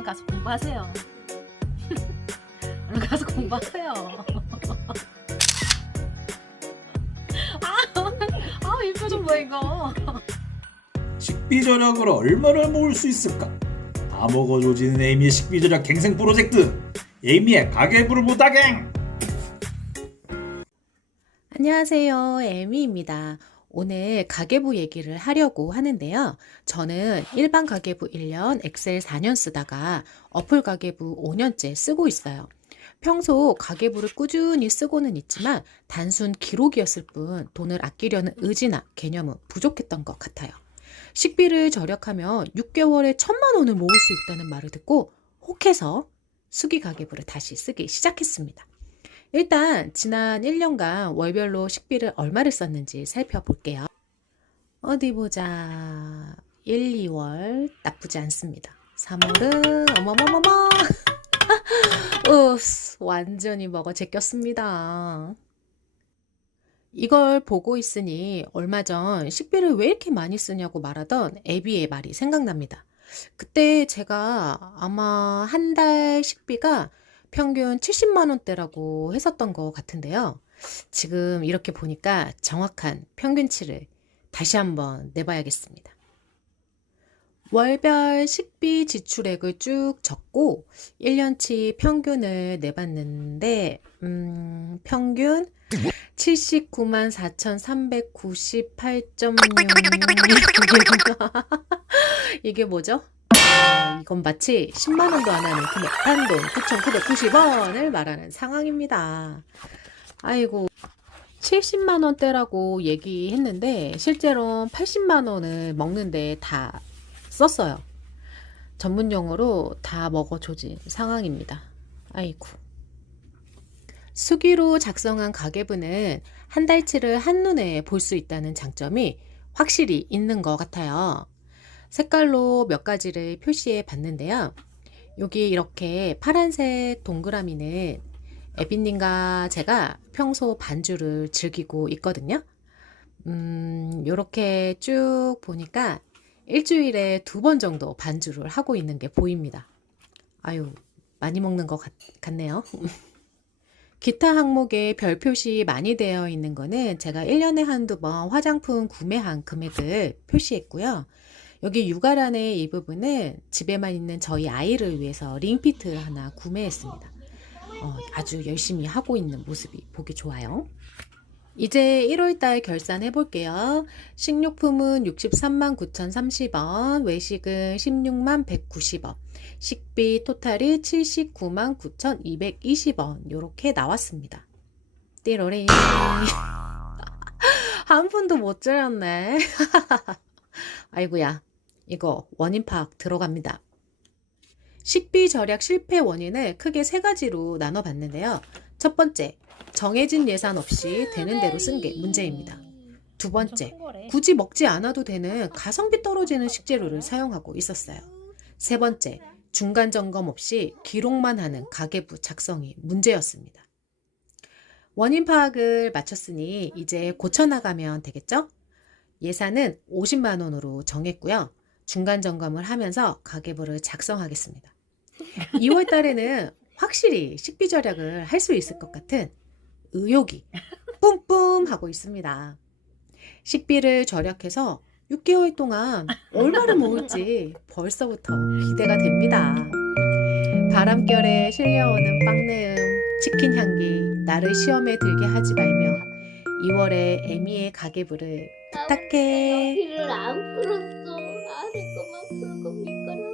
얼른 가서 공부하세요. 얼른 가서 공부하세요. 아, 아, 이 표정 뭐야 이거? 식비 절약으로 얼마를 모을 수 있을까? 다 먹어 조지는 에이미의 식비 절약 갱생 프로젝트 에이미의 가계부를 보다갱 안녕하세요. 에미입니다. 오늘 가계부 얘기를 하려고 하는데요. 저는 일반 가계부 1년, 엑셀 4년 쓰다가 어플 가계부 5년째 쓰고 있어요. 평소 가계부를 꾸준히 쓰고는 있지만 단순 기록이었을 뿐 돈을 아끼려는 의지나 개념은 부족했던 것 같아요. 식비를 절약하면 6개월에 천만 원을 모을 수 있다는 말을 듣고 혹해서 수기 가계부를 다시 쓰기 시작했습니다. 일단 지난 1년간 월별로 식비를 얼마를 썼는지 살펴볼게요. 어디 보자. 1, 2월 나쁘지 않습니다. 3월은 어머머머머. 우스, 완전히 먹어 제꼈습니다. 이걸 보고 있으니 얼마 전 식비를 왜 이렇게 많이 쓰냐고 말하던 애비의 말이 생각납니다. 그때 제가 아마 한 달 식비가 평균 70만 원대라고 했었던 것 같은데요. 지금 이렇게 보니까 정확한 평균치를 다시 한번 내봐야겠습니다. 월별 식비 지출액을 쭉 적고 1년치 평균을 내봤는데 음, 평균 79만 4,398.6 이게 뭐죠? 아, 이건 마치 10만 원도 안 하는 금액 한돈 9,990원을 말하는 상황입니다. 아이고 70만 원대라고 얘기했는데 실제로 80만 원을 먹는데 다 썼어요. 전문 용어로 다 먹어조진 상황입니다. 아이고. 수기로 작성한 가계부는 한 달치를 한눈에 볼 수 있다는 장점이 확실히 있는 것 같아요. 색깔로 몇 가지를 표시해 봤는데요. 여기 이렇게 파란색 동그라미는 에비님과 제가 평소 반주를 즐기고 있거든요. 음, 요렇게 쭉 보니까 일주일에 두 번 정도 반주를 하고 있는 게 보입니다. 아유, 많이 먹는 것 같, 같네요. 기타 항목에 별 표시 많이 되어 있는 거는 제가 1년에 한두 번 화장품 구매한 금액을 표시했고요. 여기 육아란의 이 부분은 집에만 있는 저희 아이를 위해서 링피트 하나 구매했습니다. 어, 아주 열심히 하고 있는 모습이 보기 좋아요. 이제 1월달 결산해 볼게요. 식료품은 63만 9,030원, 외식은 16만 190원, 식비 토탈이 79만 9,220원 이렇게 나왔습니다. 띠로리 한 푼도 못 줄였네. 아이고야 이거 원인 파악 들어갑니다. 식비 절약 실패 원인을 크게 세 가지로 나눠 봤는데요. 첫 번째, 정해진 예산 없이 되는 대로 쓴 게 문제입니다. 두 번째, 굳이 먹지 않아도 되는 가성비 떨어지는 식재료를 사용하고 있었어요. 세 번째, 중간 점검 없이 기록만 하는 가계부 작성이 문제였습니다. 원인 파악을 마쳤으니 이제 고쳐나가면 되겠죠? 예산은 50만 원으로 정했고요. 중간 점검을 하면서 가계부를 작성하겠습니다. 2월 달에는 확실히 식비 절약을 할 수 있을 것 같은 의욕이 뿜뿜 하고 있습니다. 식비를 절약해서 6개월 동안 얼마를 모을지 벌써부터 기대가 됩니다. 바람결에 실려오는 빵내음, 치킨 향기, 나를 시험에 들게 하지 말며 2월에 에미의 가계부를 부탁해. 피를 안 풀었어. 誰かが来るかもいいか。